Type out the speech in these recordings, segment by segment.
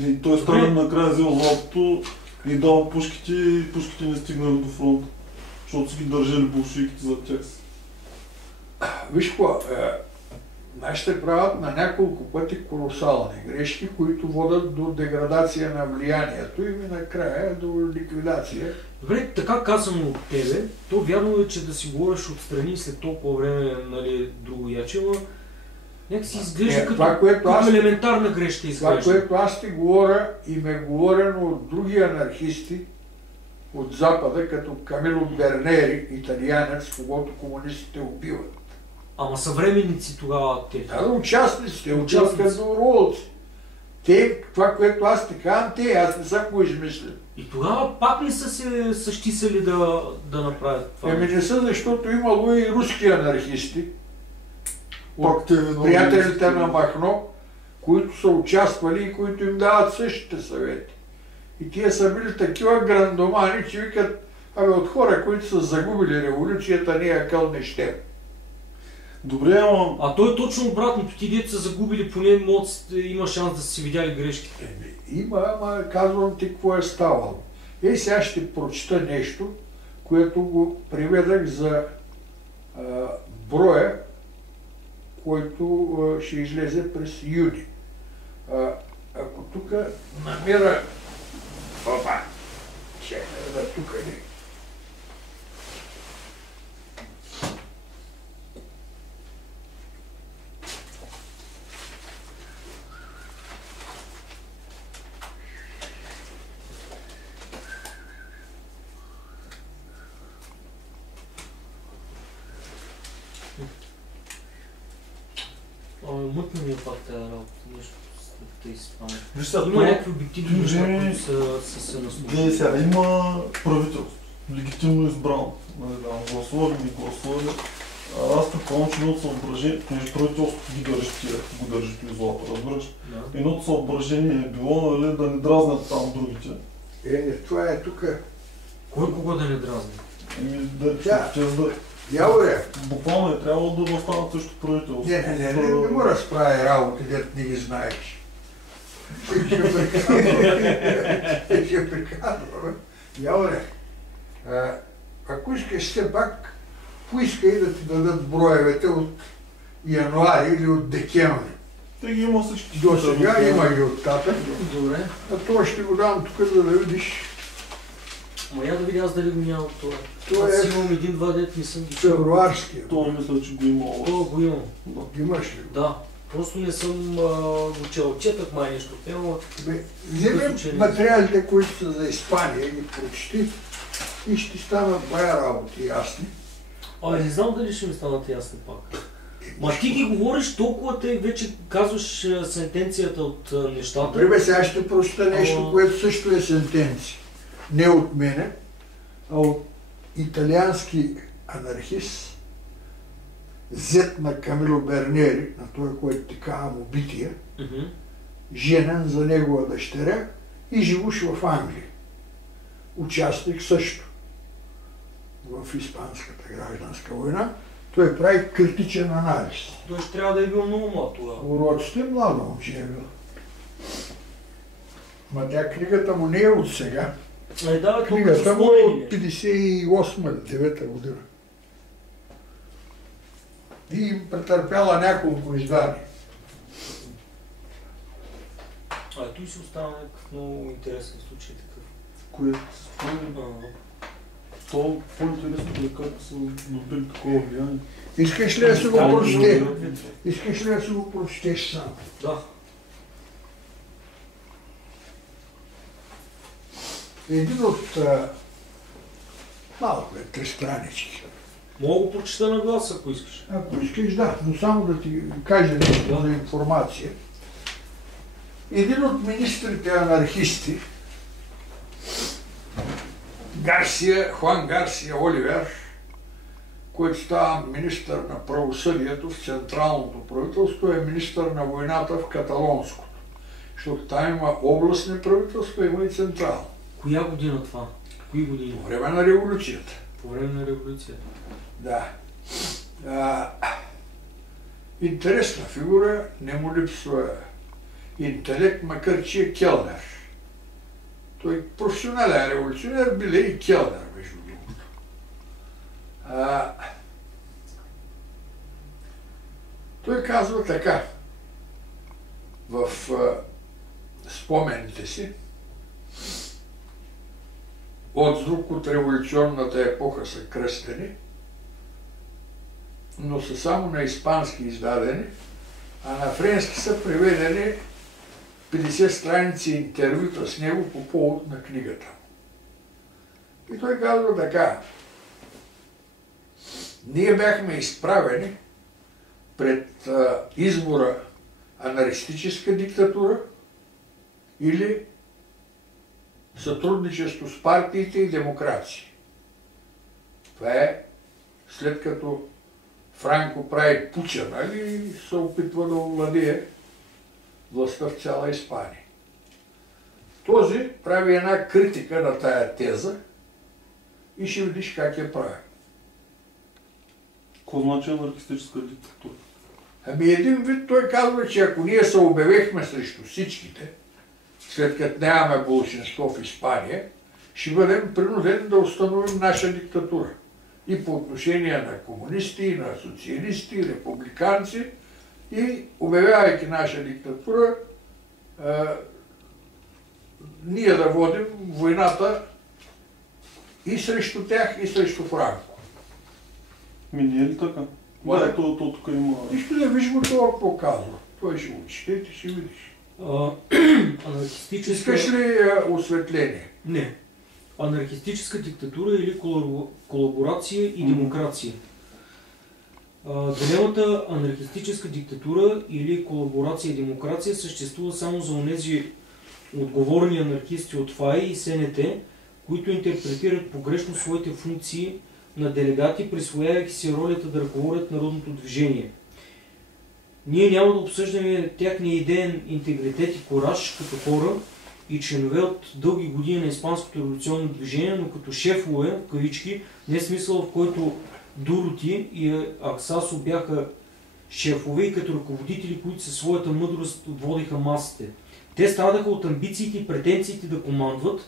И той стана накрая взел златото и дал пушките и пушките не стигнали до фронта. Защото си ги държали болшевиките за тях си. Виж какво, нашите правят на няколко пъти колосални грешки, които водят до деградация на влиянието и накрая до ликвидация. Добре, така казано от тебе, то вярно е, че да си говориш отстрани след толкова време, нали, друго яче, но някакси изглежда като елементарна грешка изглежда. Това, което аз ти говоря и ме е говорено от други анархисти от Запада, като Камило Бернери, италианец, когото комунистите убиват. Ама съвременници тогава те? Да, участници, те участват доброволци. Те, това, което аз ти казвам, аз не съм го измислил. И тогава пак не са се същисали да направят това? Не са, защото имало и руски анархисти, от приятелите на Махно, които са участвали и които им дават същите съвети. И тия са били такива грандомани, че викат, от хора, които са загубили революцията, ние акъл не щем. Добре, ама... А той е точно обратното. Ти дето са загубили, поне има шанс да си видяли грешките. Има, ама казвам ти какво е ставало. Сега ще прочета нещо, което го приведах за броя, който ще излезе през юни. Ако тук намера... Опа! Чекай да тук не. Мътно ми е пак тази работа, нещо след тези спомени. Има някакви обективни неща, които са се наслушали. Сега има правителство, легитимно избрано. Гласували, не гласували. Аз предполагам, че едното съображение, понеже правителството ги държи и злато, разбираш? Едното съображение е било, нали, да не дразнят там другите. Това е тук. Кой кого да не дразни? Яворе! Буквално е трябвало да възстанат също правителство. Не му разправя работи, дето не ги знаеш. Ще приказваме. Яворе, ако искаш все пак, поискай да ти дадат броевете от януари или от декември. Те ги има всички. До сега има ги от татък. Добре. А това ще го дам тук, за да видиш. Ма я да видя аз дали го няма това. Това аз имам един-два дет, не съм ги чул. Февруарския. Това мисля, че го има. Това го имам. Имаш ли? Да. Просто не съм го чел. Четах май нещо. Вземи материалите, които са за Испания, ги прочети и ще станат бая работи ясни. Не знам дали ще ми станат ясни пак. Ма ти ги говориш толкова, те вече казваш сентенцията от нещата. Добре, сега ще прочета нещо, което също е сентенция. Не от мене, а от италиански анархист, зет на Камило Бернери, на той, който ти казвам убития, женен за негова дъщеря и живуш в Англия. Участник също в Испанската гражданска война. Той прави критичен анализ. Той ще трябва да е бил много млад тогава. Урочите младо момче е бил. Ма тя книгата му не е от сега. Книгата му е от 58-9 година. И им претърпяла няколко издания. Той си остана някакъв много интересен случай такъв. Което то по-интересно е как са добили такова влияние. Искаш ли да си го прочетеш? Искаш ли да си го прочетеш сам? Да. Един от малко е 3 странички. Мога го прочета на глас, ако искаш. Ако искаш, да, но само да ти кажа нещо за информация. Един от министрите анархисти, Хуан Гарсия Оливер, който става министър на правосъдието в централното правителство, е министър на войната в каталонското. Защото там има областни правителства, има и централно. Коя година това? Кои години? По време на революцията. По време на революцията? Да. Интересна фигура, не му липсва интелект, макар че е келнер. Той професионален революционер, бил и келнер, между другото. Той казва така, в спомените си, отзвук от революционната епоха са кръстени, но са само на испански издадени, а на френски са преведени 50 страници интервюта с него по повод на книгата. И той казва така: ние бяхме изправени пред избора анархистическа диктатура или сътрудничество с партиите и демокрация. Това е след като Франко прави пуча, нали, се опитва да овладее властта в цяла Испания. Този прави една критика на тая теза и ще видиш как я прави. Какво значи анархистическа диктатура? Ами един вид той казва, че ако ние се обявихме срещу всичките, след като нямаме болшинство в Испания, ще бъдем принудени да установим наша диктатура. И по отношение на комунисти, и на социалисти, и републиканци, и обявявайки наша диктатура, ние да водим войната и срещу тях, и срещу Франко. Не е ли така? Да, то тук има... Нищо не виж го това какво казва. Той ще го чете и ти ще видиш. Искаш ли осветление? Не. Анархистическа диктатура или колаборация и демокрация. Дилемата анархистическа диктатура или колаборация и демокрация съществува само за онези отговорни анархисти от ФАИ и СНТ, които интерпретират погрешно своите функции на делегати, присвоявайки си ролята да ръководят народното движение. Ние няма да обсъждаме тяхния идеен интегритет и кораж като хора и членове от дълги години на Испанското революционно движение, но като шефове, в кавички, не смисъл, в който Дуроти и Аксасо бяха шефове и като ръководители, които със своята мъдрост водиха масите. Те страдаха от амбициите и претенциите да командват,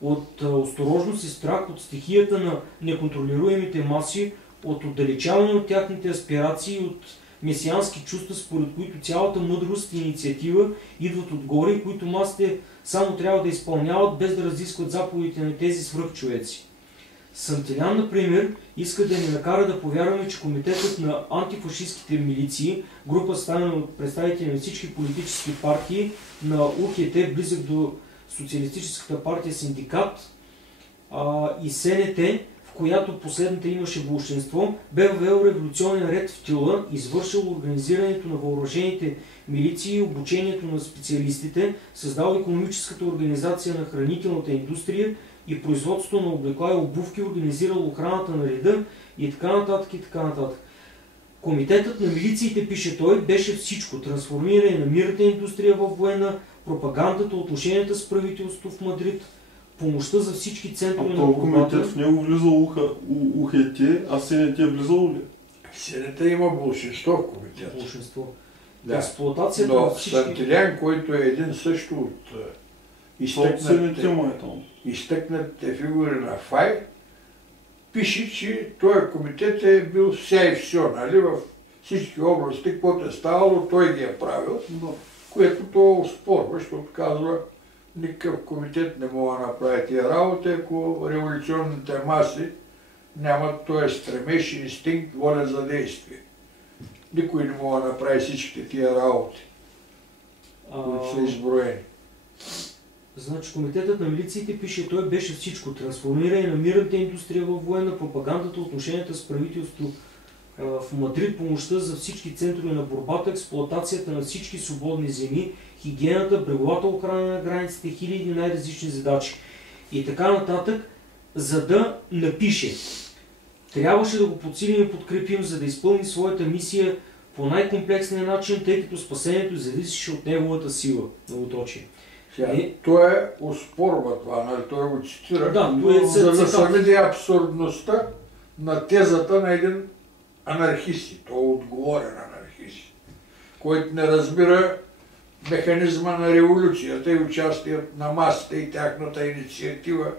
от осторожност и страх, от стихията на неконтролируемите маси, от отдалечаване от тяхните аспирации, от месиански чувства, според които цялата мъдрост и инициатива идват отгоре, които масите само трябва да изпълняват, без да разискват заповедите на тези свръхчовеци. Сантилян, например, иска да ни накара да повярваме, че комитетът на антифашистските милиции, група съставена от представители на всички политически партии, на УХТ, близък до Социалистическата партия Синдикат и СНТ, в която последната имаше болшинство, бе въвел революционен ред в тила, извършил организирането на въоръжените милиции, обучението на специалистите, създал икономическата организация на хранителната индустрия и производството на облекла и обувки, организирал охраната на реда и така нататък и така нататък. Комитетът на милициите, пише той, беше всичко. Трансформиране на мирната индустрия в военна, пропагандата, отношенията с правителството в Мадрид, помощта за всички центрове на борбата. Комитет в него влиза УХТ, а СНТ е влизал ли? СНТ има болшинство в комитет. Болшинство. Да. Експлоатацията но на всички... Сантилян, който е един също от изтъкнатите фигури на ФАЙ, пише, че този комитет е бил вся и все, нали, в всички области, каквото е ставало, той ги е правил, което то оспорва, защото казва, никакъв комитет не мога да направи тия работи, ако революционните маси нямат този стремеж, инстинкт, воля за действие. Никой не мога да направи всичките тия работи, които са изброени. Значи комитетът на милициите, пише той, беше всичко. Трансформиране на мирната индустрия във военна, пропагандата, отношенията с правителството в Мадрид, помощта за всички центрове на борбата, експлоатацията на всички свободни земи, хигиената, бреговата охрана на границите, хиляди най-различни задачи. И така нататък, за да напише. Трябваше да го подсилим и подкрепим, за да изпълни своята мисия по най-комплексния начин, тъй като спасението зависеше от неговата сила. Многоточие. Той оспорва това, нали? Той го цитира, за да се види абсурдността на тезата на един анархист, той е отговорен анархист, който не разбира механизма на революцията и участие на масите и тяхната инициатива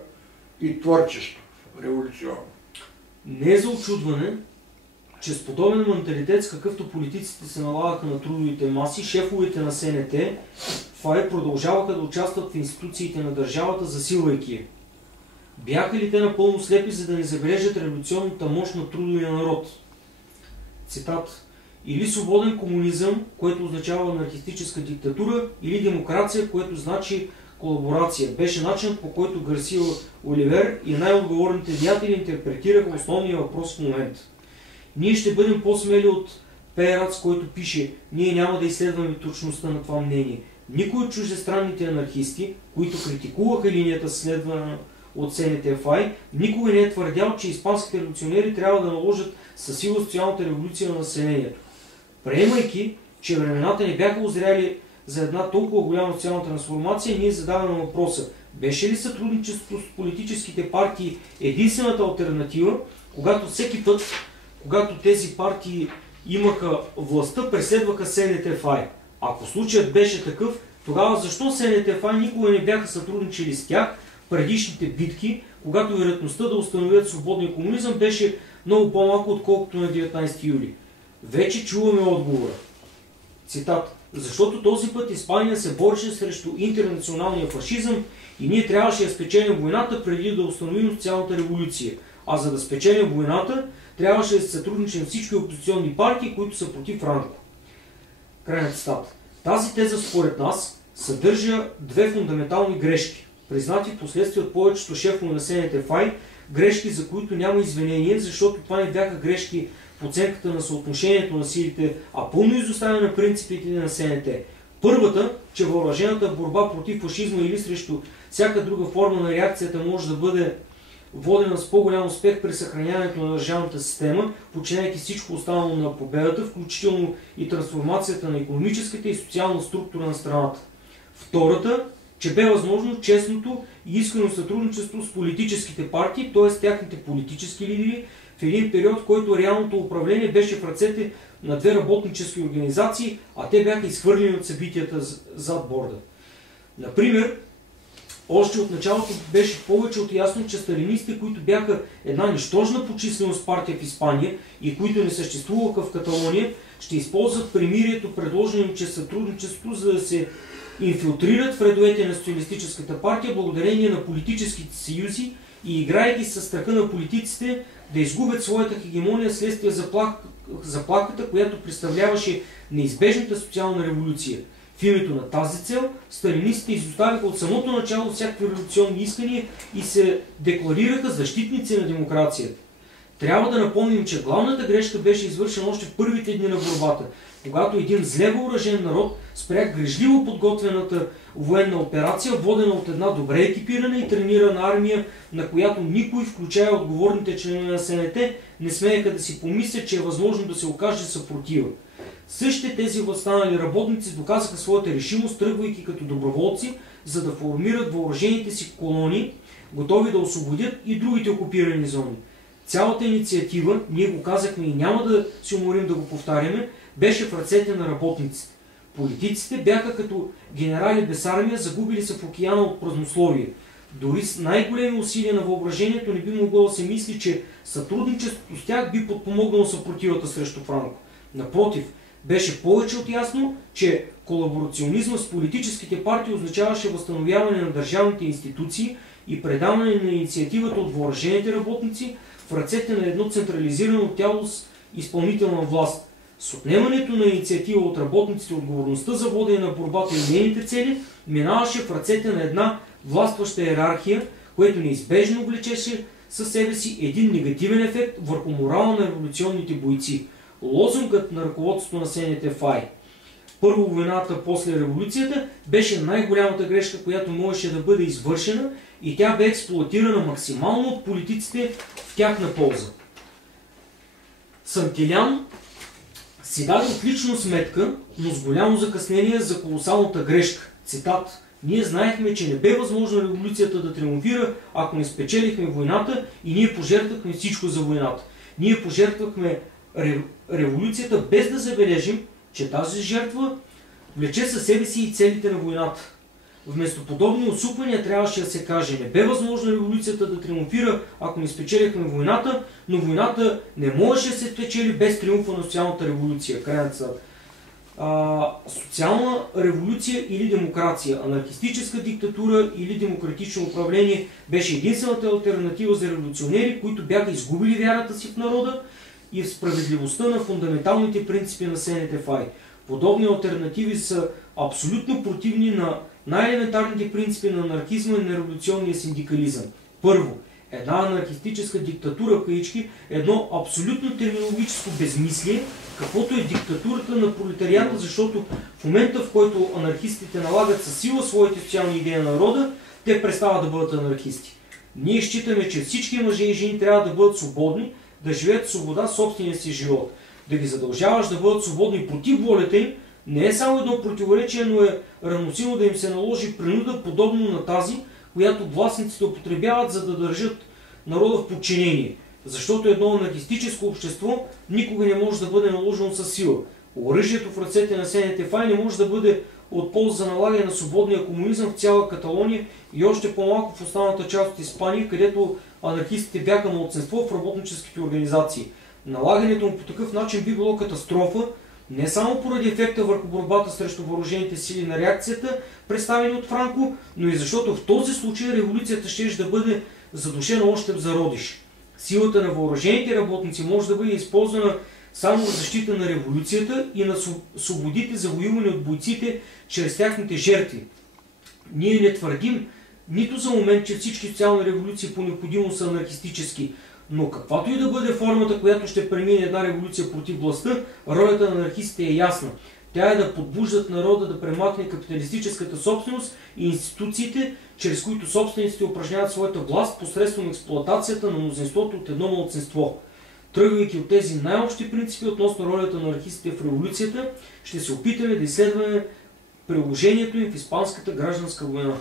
и творчество революционно. Не е за очудване, че с подобен менталитет, с какъвто политиците се налагаха на трудовите маси, шефовете на СНТ, ФАИ продължаваха да участват в институциите на държавата, засилвайки я. Бяха ли те напълно слепи, за да не забележат революционната мощ на трудовия народ? Цитат. Или свободен комунизъм, което означава анархистическа диктатура, или демокрация, което значи колаборация. Беше начинът, по който Гарсия Оливер и най-отговорните деятели интерпретираха основния въпрос в момента. Ние ще бъдем по-смели от Пейрац, който пише: ние няма да изследваме точността на това мнение. Никой от чуждестранните анархисти, които критикуваха линията следвана от СНТ-ФАИ, никога не е твърдял, че испанските революционери трябва да наложат със сила социалната революция на населението. Приемайки, че времената не бяха озряли за една толкова голяма социална трансформация, ние задаваме въпроса: беше ли сътрудничеството с политическите партии единствената алтернатива, когато всеки път, когато тези партии имаха властта, преследваха СНТ-ФАИ? Ако случаят беше такъв, тогава защо СНТ-ФАИ никога не бяха сътрудничили с тях в предишните битки, когато вероятността да установят свободния комунизъм беше много по-малко, отколкото на 19 юли? Вече чуваме отговора. Цитат. Защото този път Испания се бореше срещу интернационалния фашизъм и ние трябваше да спечелим войната преди да установим социалната революция. А за да спечелим войната, трябваше да се сътрудничим всички опозиционни партии, които са против Франко. Край на цитата. Тази теза според нас съдържа две фундаментални грешки, признати в последствие от повечето шефове на СНТ-ФАИ, грешки, за които няма извинение, защото това не бяха грешки в оценката на съотношението на силите, а пълно изоставяне на принципите на СНТ. Първата, че въоръжената борба против фашизма или срещу всяка друга форма на реакцията може да бъде водена с по-голям успех при съхраняването на държавната система, подчиняйки всичко останало на победата, включително и трансформацията на икономическата и социална структура на страната. Втората, че бе възможно честното и искрено сътрудничество с политическите партии, т.е. тяхните политически лидери, в един период, в който реалното управление беше в ръцете на две работнически организации, а те бяха изхвърлени от събитията зад борда. Например, още от началото беше повече от ясно, че сталинистите, които бяха една нищожна по численост партия в Испания и които не съществуваха в Каталония, ще използват примирието, предложено им чрез сътрудничеството, за да се инфилтрират в редовете на социалистическата партия благодарение на политическите съюзи и играйки със страха на политиците да изгубят своята хегемония следствие заплахата, която представляваше неизбежната социална революция. В името на тази цел сталинистите изоставиха от самото начало всякакви революционни искания и се декларираха защитници на демокрацията. Трябва да напомним, че главната грешка беше извършена още в първите дни на борбата, когато един зле въоръжен народ спря грижливо подготвената военна операция, водена от една добре екипирана и тренирана армия, на която никой, включая отговорните членове на СНТ, не смееха да си помислят, че е възможно да се окаже съпротива. Същите тези възстанали работници доказаха своята решимост, тръгвайки като доброволци, за да формират въоръжените си колонии, готови да освободят и другите окупирани зони. Цялата инициатива, ние го казахме и няма да се уморим да го повтаряме, беше в ръцете на работниците. Политиците бяха като генерали без армия, загубили се в океана от празнословие. Дори с най-големи усилия на въображението не би могло да се мисли, че сътрудничеството с тях би подпомогнало съпротивата срещу Франко. Напротив, беше повече от ясно, че колаборационизма с политическите партии означаваше възстановяване на държавните институции и предаване на инициативата от въоръжените работници в ръцете на едно централизирано тяло с изпълнителна власт. С отнемането на инициатива от работниците отговорността за водене на борбата и нейните цели минаваше в ръцете на една властваща иерархия, което неизбежно влечеше със себе си един негативен ефект върху морала на революционните бойци. Лозунгът на ръководството на СНТ-ФАИ "Първо войната, после революцията" беше най-голямата грешка, която можеше да бъде извършена и тя бе експлоатирана максимално от политиците в тяхна полза. Сантилян си даде отлично сметка, но с голямо закъснение за колосалната грешка. Цитат: "Ние знаехме, че не бе възможно революцията да триумфира, ако не спечелихме войната и ние пожертвахме всичко за войната. Ние пожертвахме революцията без да забележим, че тази жертва влече със себе си и целите на войната. Вместо подобни усупвания трябваше да се каже: не бе възможно революцията да триумфира, ако не спечелихме войната, но войната не можеше да се спечели без триумфа на социалната революция. Край на цитата. Социална революция или демокрация, анархистическа диктатура или демократично управление беше единствената алтернатива за революционери, които бяха изгубили вярата си в народа и в справедливостта на фундаменталните принципи на СНТ-ФАИ. Подобни алтернативи са абсолютно противни на най-елементарните принципи на анархизма и на революционния синдикализъм. Първо, една анархистическа диктатура, каички, едно абсолютно терминологическо безмислие, каквото е диктатурата на пролетарията, защото в момента, в който анархистите налагат със сила своите социални идеи на народа, те престават да бъдат анархисти. Ние считаме, че всички мъже и жени трябва да бъдат свободни, да живеят в свобода собствения си живот. Да ги задължаваш да бъдат свободни против волята им не е само едно противоречие, но е равносилно да им се наложи принуда, подобно на тази, която властниците употребяват, за да държат народа в подчинение. Защото едно анархистическо общество никога не може да бъде наложено със сила. Оръжието в ръцете на СНТ-ФАИ не може да бъде от полза за налагане на свободния комунизъм в цяла Каталония и още по-малко в останалата част от Испания, където анархистите бяха малцинство в работническите организации. Налагането му по такъв начин би било катастрофа, не само поради ефекта върху борбата срещу въоръжените сили на реакцията, представени от Франко, но и защото в този случай революцията ще да бъде задушена още в зародиш. Силата на въоръжените работници може да бъде използвана само в защита на революцията и на свободите, завоювани от бойците чрез тяхните жертви. Ние не твърдим нито за момент, че всички социални революции по необходимост са анархистически, но каквато и да бъде формата, която ще премине една революция против властта, ролята на анархистите е ясна. Тя е да подбуждат народа да премахне капиталистическата собственост и институциите, чрез които собствениците упражняват своята власт посредством експлоатацията на мнозинството от едно малцинство. Тръгвайки от тези най-общи принципи относно ролята на анархистите в революцията, ще се опитаме да изследваме приложението им в Испанската гражданска война.